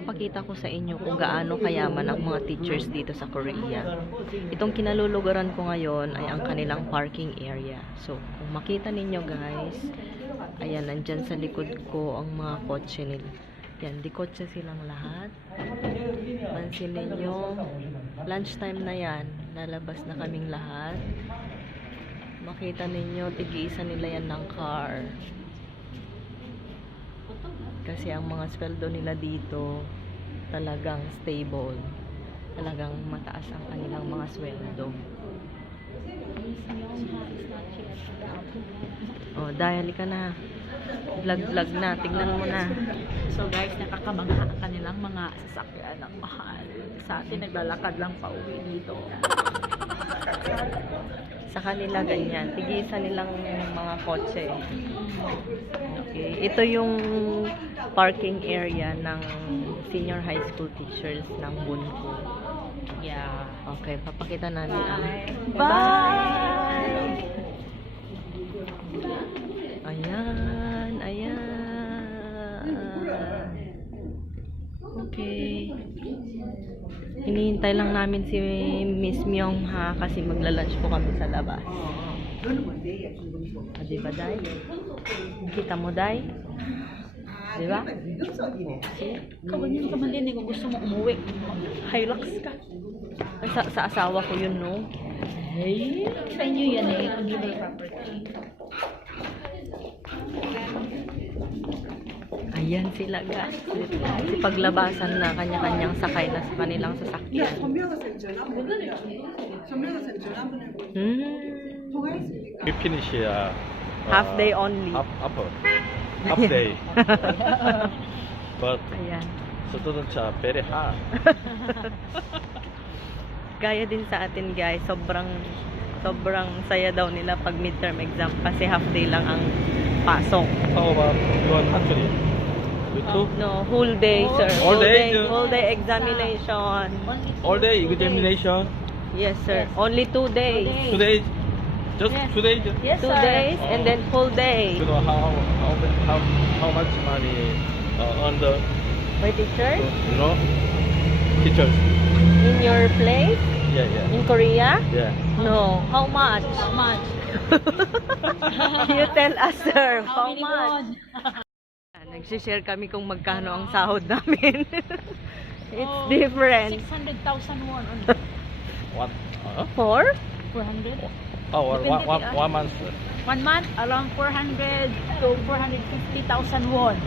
ipapakita ko sa inyo kung gaano kayaman ang mga teachers dito sa Korea. Itong kinalulugaran ko ngayon ay ang kanilang parking area. So, kung makita ninyo guys, ayan, nandyan sa likod ko ang mga kotse nila. Yan, di kotse silang lahat. Pansin ninyo, lunchtime na yan, lalabas na kaming lahat. Makita ninyo, tig-iisa nila yan ng car. Kasi ang mga sweldo nila dito talagang stable. Talagang mataas ang kanilang mga sweldo. Oh, dahil ka na. Vlog na. Tingnan mo na. So guys, nakakabangha ang kanilang mga sasakyan ng mahal. Sa atin, naglalakad lang pa uwi dito. Sa kanila ganyan. Tigisa nilang mga kotse. Okay. Ito yung parking area ng senior high school teachers ng Bunpo. Yeah. Okay, papakita namin. Bye! Ayan, ayan. Okay. Hinihintay lang namin si Miss Myung ha, kasi magla-lunch po kami sa labas. Diba, Day? Kita mo, Day? Diba? Kabanyan ka man din kung gusto mo umuwi. Hilux ka. Ay, sa asawa ko yun, no? Hey, sa inyo yan eh, conjugal property. Ayan sila, guys. Si paglabasan na kanya-kanyang sakay na sa kanilang sasakyan. We finish Half day only. half day. But Ayan. students are very hard. Gaya din sa atin, guys. Sobrang saya daw nila pag midterm exam kasi half day lang ang pasok. How about your country? You too? No, whole day, sir. All day? Whole day examination. All day examination. Yes, sir. Only 2 days. 2 days. Just Yes. 2 days. Yes, 2 sir. days and then whole day. You know how much money earn the My teacher, you know teachers? in your place Yeah. in Korea? Yeah. No. How much? How much? You tell us, sir. How many much? won? Nagsishare kami kung magkano ang sahod namin. It's Oh, different. 600,000 won. What? 4? 400? Oh, Depende, 1 month. 1 month, around 400 to 450,000 won.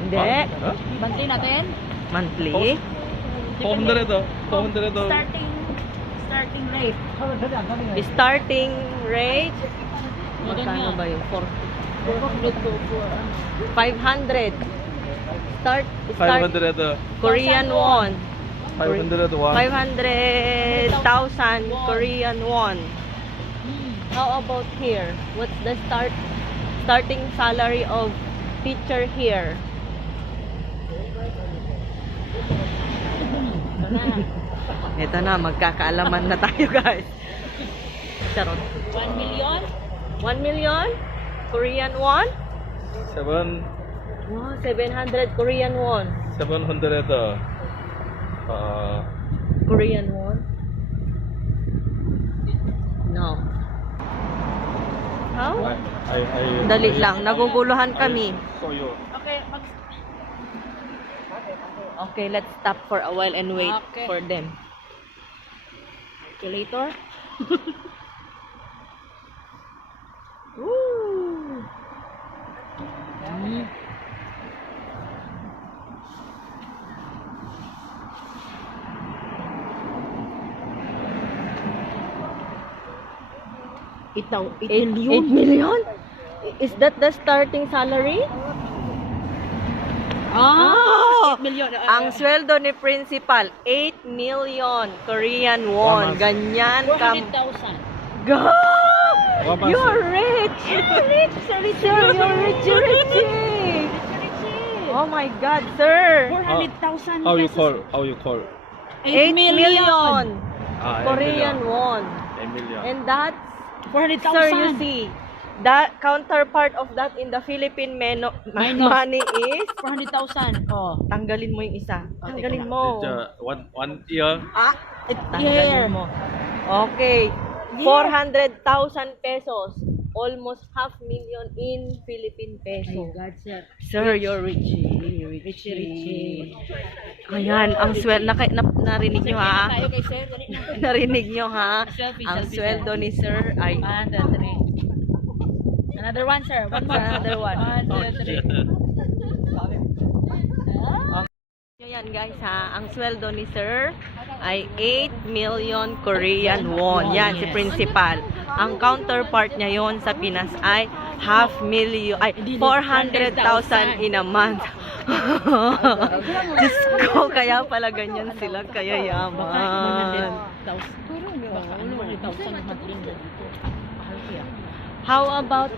Hindi. Huh? Bantay natin? Monthly? 400. Starting rate. Starting rate? Ganyan. Magkano ba yun? 400 to 500. Start 500. Korean won. 500 won. 500,000 Korean won. How about here? What's the starting salary of teacher here? Ito na, magkakaalaman na tayo, guys. Charot. 1 million? 1 million? Korean won? 700. Wow, 700 Korean won. Korean won? No. How? Dali lang, naguguluhan kami. So you. Okay, Okay, let's stop for a while and wait Okay. for them. calculator. Woo! Ito, 8 million? Is that the starting salary? Ah! 8 million. Ang sweldo ni principal, 8 million Korean won. 1 month. Ganyan ka. 400,000. Go! One month. You're rich! You're rich, sir. You're rich, you're rich. Oh my God, sir. 400,000 How you pesos. call? How you call? 8 million 8 Korean million. won. 8 million. And that's, 400,000. sir, you see, That counterpart of that in the Philippine money is 400,000. Oh. tanggalin mo yung isa. Tanggalin teka mo. It's one year. Tanggalin mo. Okay. 400,000 pesos. Almost 500,000 in Philippine Oh peso. my God, sir. Sir, you're richie. Richie. Ayan, ang sweldo. Narinig nyo ha? Tayo kay sir. Dali na. Narinig nyo ha? Selfie, Ang selfie, sweldo ni sir ay 1, 2, 3. Another one, sir. One more. Another one. 1, 2, 3. So yan guys ha, ang sweldo ni sir ay 8 million Korean won. Yan, si principal. Ang counterpart niya yon sa Pinas ay 500,000, ay 400,000 in a month. Diyos ko, kaya pala ganyan sila, kaya yaman. Baka 100,000 monthly na dito. Mahal kaya. How about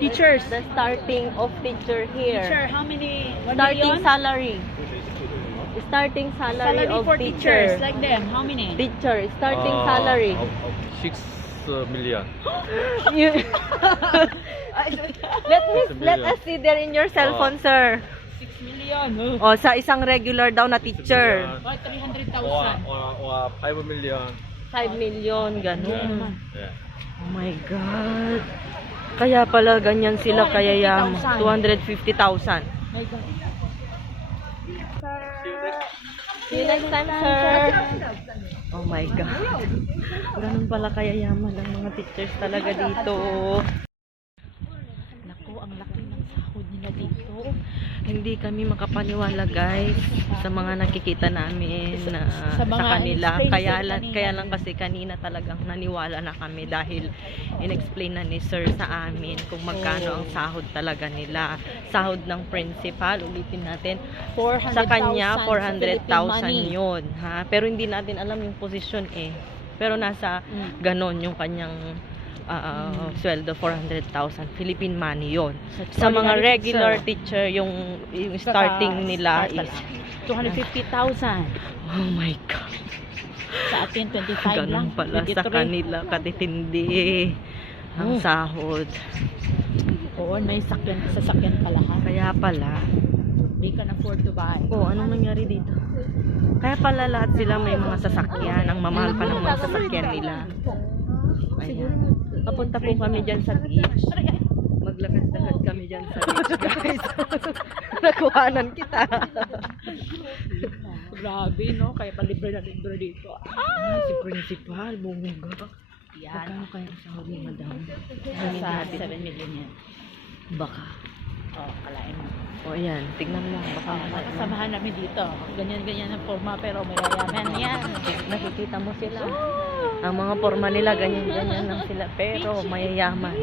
Teachers. the starting of teacher here? Teacher, how many? 1 Starting million? salary. Starting salary of for teacher. teachers like them. How many? Teacher, starting salary. 6 million. You- let us see there in your cell phone, sir. 6 million. O, sa isang regular daw na teacher. Why 300,000? Or 5 million. 5 million, ganun. Yeah. Oh my God. Kaya pala ganyan sila, kaya yaman. 250,000. My God. See you next time, sir. Oh my God. Ganun pala kaya yaman ang mga teachers talaga dito. Naku, ang laki ng sahod nila dito. Hindi kami makapaniwala guys sa mga nakikita namin na sa mga kanila. in-explain Kaya kanina. lang kasi kanina talagang naniwala na kami dahil in-explain na ni sir sa amin kung magkano ang sahod talaga nila. Sahod ng principal, ulitin natin, 400,000 sa kanya sa Philippine 400,000 money. yun. Ha? Pero hindi natin alam yung posisyon eh. Pero nasa ganon yung kanyang sweldo, 400,000 Philippine money yon. Sa mga ordinary regular teacher, teacher, yung starting nila is 250,000. oh my God. Sa atin 25 lang. Ganun pala sa 23. kanila katitindi ang sahod. Oo, may sasakyan pala ha. Kaya pala, They can afford to buy. anong nangyari dito? Kaya pala lahat sila may mga sasakyan. Ang mamahal pa ng mga sasakyan nila. Ayan. Papunta po kami dyan sa beach. Maglakad-lakad kami dyan sa beach, guys. Nakuhanan kita. Grabe, no? Kaya palibre na libre dito. Si principal, bumungga. Yan. Magkano kaya ang sahod ni madam? Sa 7 million yan. Baka. Oh, kalain mo. O ayan, tignan mo. Baka Kasamahan namin dito. Ganyan-ganyan ang forma pero mayayaman yan. nakikita mo sila. Ang mga forma nila, ganyan-ganyan lang sila. Pero mayayaman.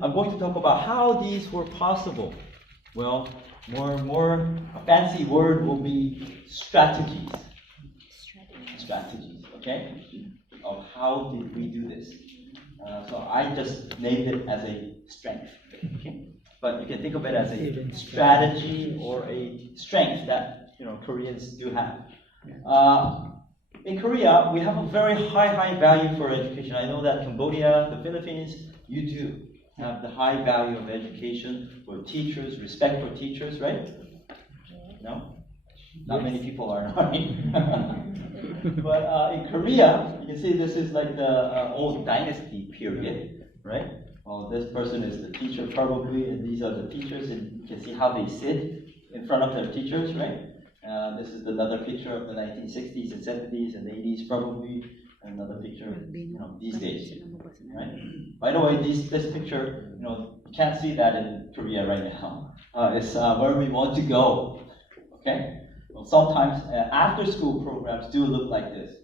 I'm going to talk about how these were possible. Well, more a fancy word will be strategies. Strategies, okay? Of how did we do this? So I just named it as a strength. Okay? But you can think of it as a strategy or a strength that Koreans do have. In Korea, we have a very high value for education. I know that Cambodia, the Philippines, you do have the high value of education for teachers, respect for teachers, right? No? Not many people are, right? But in Korea, you can see this is like the old dynasty period, right? Well, this person is the teacher probably, and these are the teachers, and you can see how they sit in front of their teachers, right? This is another picture of the 1960s and 70s and 80s probably. Another picture, these days, right? By the way, this picture, you can't see that in Korea right now. It's where we want to go, okay? Well, sometimes after-school programs do look like this,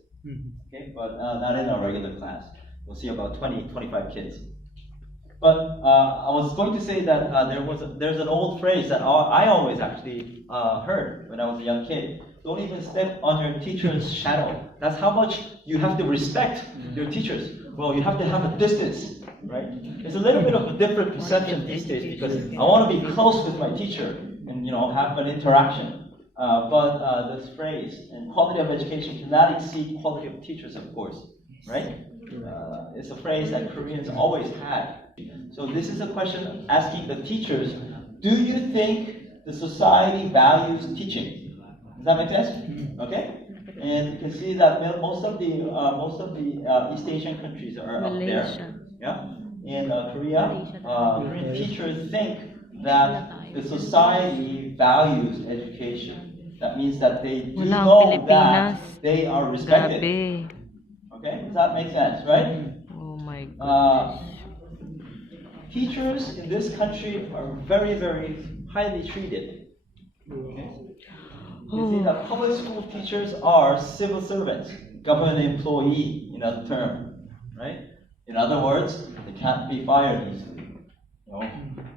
okay? But not in our regular class. We'll see about 25 kids. But I was going to say that there's an old phrase that I always actually heard when I was a young kid. Don't even step on your teacher's shadow. That's how much you have to respect your teachers. Well, you have to have a distance right? There's a little bit of a different perception these days because I want to be close with my teacher and have an interaction. But this phrase, and quality of education cannot exceed quality of teachers, of course, right? It's a phrase that Koreans always had. So this is a question asking the teachers, do you think the society values teaching? Does that make sense? Okay? And you can see that most of the East Asian countries are up there. Malaysia. Yeah? In Korea, Korean teachers think that the society values education. That means that they do Wala ang know Pilipinas. that they are respected. Grabe. Okay? Does that make sense, right? Oh my Uh, goodness. Teachers in this country are very, very highly treated. Okay? You see that public school teachers are civil servants, government employee in other term, right? In other words, they can't be fired easily,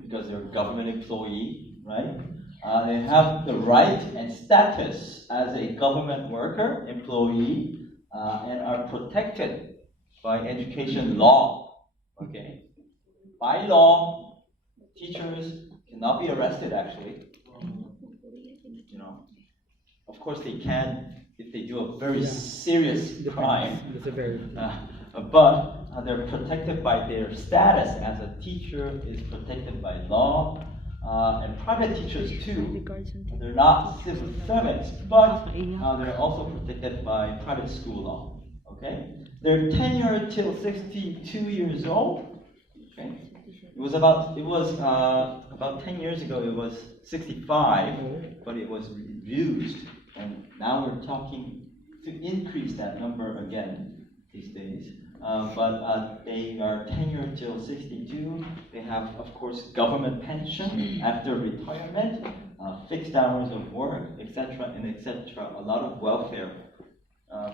because they're a government employee, right? They have the right and status as a government worker, employee, and are protected by education law. Okay, by law, teachers cannot be arrested. Actually, of course they can if they do a very serious crime. But they're protected by their status as a teacher is protected by law, and private teachers too. They're not civil servants, but they're also protected by private school law. Okay, they're tenured till 62 years old. Okay, it was about 10 years ago. It was 65, but it was reduced, and now we're talking to increase that number again these days. But they are tenured till 62. They have, of course, government pension after retirement, fixed hours of work, etc., and etc. A lot of welfare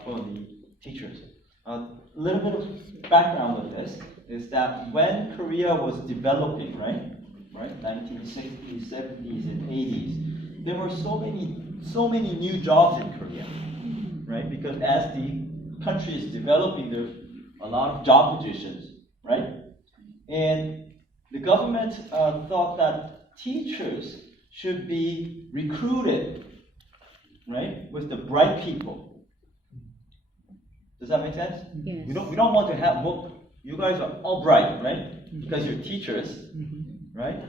for the teachers. A little bit of background of this is that when Korea was developing, right, 1960s, 70s, and 80s, there were so many new jobs in Korea, right? Because as the country is developing, there's a lot of job positions, right? And the government thought that teachers should be recruited, right, with the bright people. Does that make sense? Yes. We don't want to have, you guys are all bright, right? Because you're teachers, right?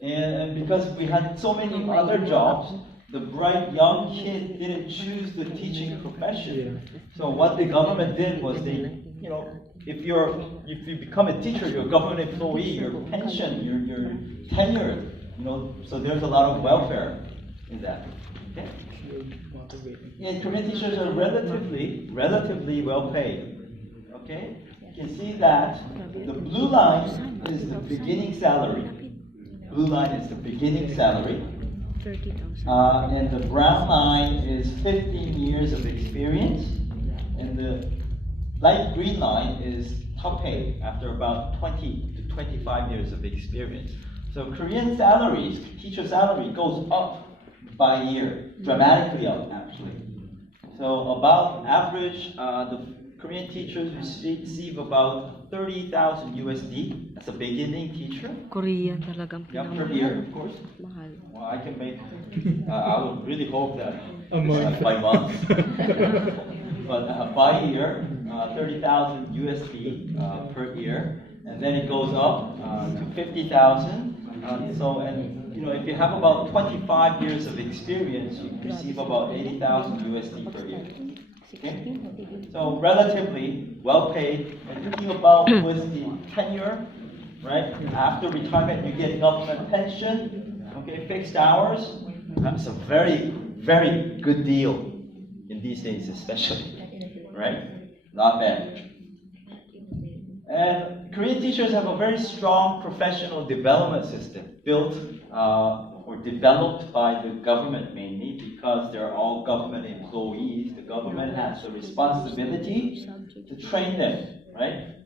And because we had so many other jobs, the bright young kid didn't choose the teaching profession. So what the government did was if you become a teacher, you're a government employee, your pension, your tenure, so there's a lot of welfare in that. Okay? And Korean teachers are relatively well paid. Okay? You can see that the blue line is the beginning salary. Blue line is the beginning salary. 30,000. And the brown line is 15 years of experience, and the light green line is top pay after about 20 to 25 years of experience. So Korean salaries, teacher salary goes up by year, dramatically up actually. So about average, the Korean teachers receive about 30,000 USD as a beginning teacher. Korean talagang Yeah, per year, of course. mahal. Well, I can make. I would really hope that it's by month, but by year, 30,000 USD per year, and then it goes up to 50,000. If you have about 25 years of experience, you receive about 80,000 USD per year. Okay? So relatively well paid. And thinking about with the tenure, right? After retirement, you get government pension, okay, fixed hours. That's a very, very good deal in these days, especially, right? Not bad. And Korean teachers have a very strong professional development system built or developed by the government mainly because they're all government employees. The government has the responsibility to train them, right?